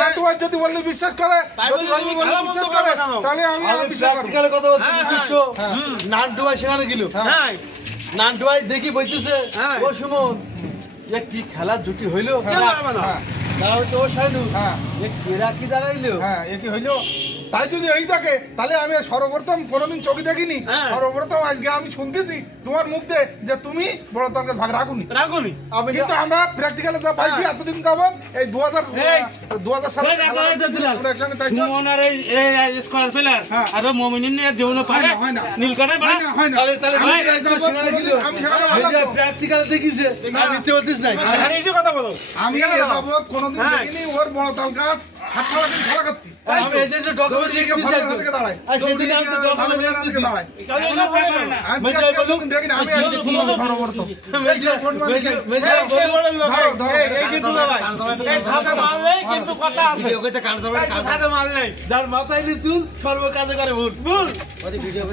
নান্টু ভাই যদি বললে বিশ্বাস করে, যদি রবি বললে বিশ্বাস করে, তাহলে আমি বিশ্বাস করব। প্র্যাকটিক্যাল কথা বলছি বুঝছো? নান্টু ভাই সেখানে গেল, নান্টু ভাই দেখি বলতেছে ও সুমন এ কি খেলা দুটি হইলো, দাঁড়াও তো ও শাইনু এ কেরা কি দাঁড়াইলো, হ্যাঁ এ কি হইলো? তাই যদি এই থাকে তাহলে আমি সর্বপ্রথম কোনোদিন চোখে দেখিনি, সর্বপ্রথম আজকে আমি শুনতেছি তোমার মুখ দিয়ে যে তুমি বড় তরকারি ভাগ রাখুনি। আমি কিন্তু আমরা প্র্যাকটিক্যালে যা পাইছি এতদিন যাবত এই 2000 সালে আমরা একসঙ্গে তাই তো? হয় না। তাহলে সেখানে গেল, আমি সেখানে বললাম তো। প্র্যাকটিক্যালে দেখিছে আমি তো বলতিস নাই আমি এ যাবত কোনোদিন দেখিনি ওর বড় তাল গাছ হাত ছাড়া কিন্তু খেলা করতি। আমি এজেন্ট ডকুমেন্ট দিয়ে দিকে ফলের হাতে দাঁড়ায়। আর সেদিন আমি তো ডকুমেন্ট দিয়ে দিছি দাঁড়ায়। আমি মেজর প্র্যাকটিক্যাল বলুন। কোনোদিন দেখিনি, আমি আজকে শুনলাম সর্বপ্রথম। যার মাথায় নি চুল সর্ব কাজে করে ভুল ভিডিও